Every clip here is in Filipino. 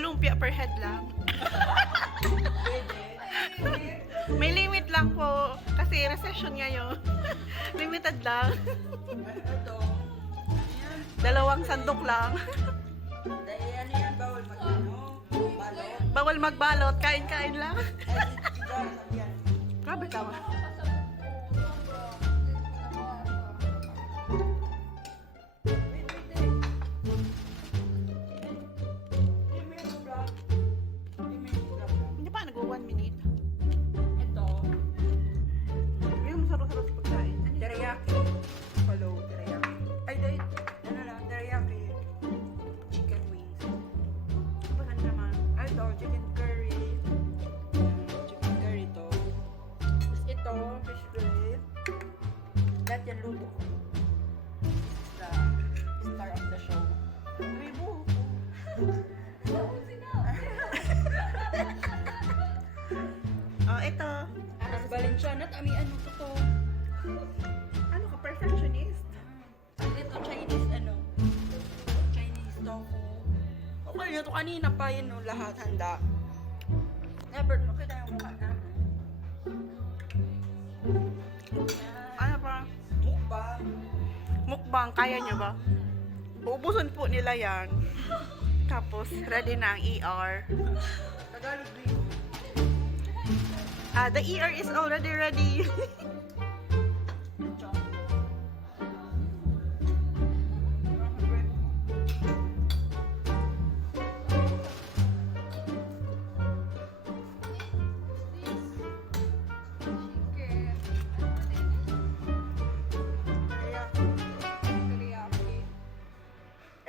Lumpia per head lang. May limit lang po kasi recession ngayon. Limited lang. Dalawang sandok lang. Bawal magbalot, kain-kain lang. Grabe tama. Hindi pa nag 1 minute. Ito. Yung sarap-sarap sa pagkain. Teriyaki. Follow, teriyaki. Ay, dahil, ano lang, teriyaki. Chicken wings. Bahan naman. Ay, ito, chicken curry. Chicken curry to. Tapos ito, fish curry. Lahat yan luto ko. The star of the show. May buho. Oh, ito. Ang Valenciana, ami ano to to? Ano ka? Perfectionist? Ito, Chinese ano? Chinese tofu. Okay na to kanina pa yun, no? Lahat handa. Never, makita yung mukha namin. Ano pa? Mukbang. Mukbang, kaya niyo ba? Uubusan po nila yan. Tapos, ready na ang ER. Tagalog din. The ER is already ready.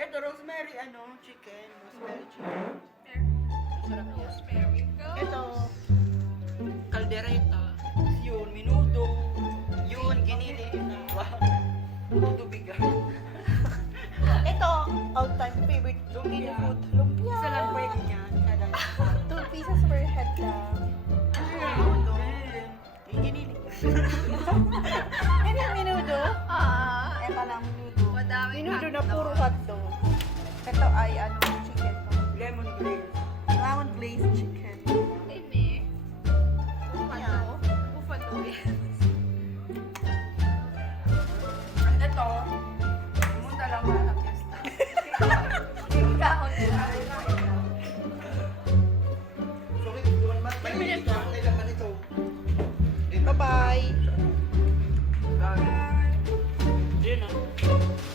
Ito, rosemary, ano, chicken. Rosemary chicken. Sarap Rosemary. Ito. Caldereta. Yun, minudo. Yun, ginili. Minudo bigas. Ito, all-time favorite Filipino food. Lumpia. Isa lang pwede niyan. 2 pieces per head lang. Minudo. Ginili. Ano yung minudo? Ito lang minudo. Madaming Minudo na hotdog. puro hotdog. Ito ay ano, chicken to. Lemon glaze. Lemon glazed chicken.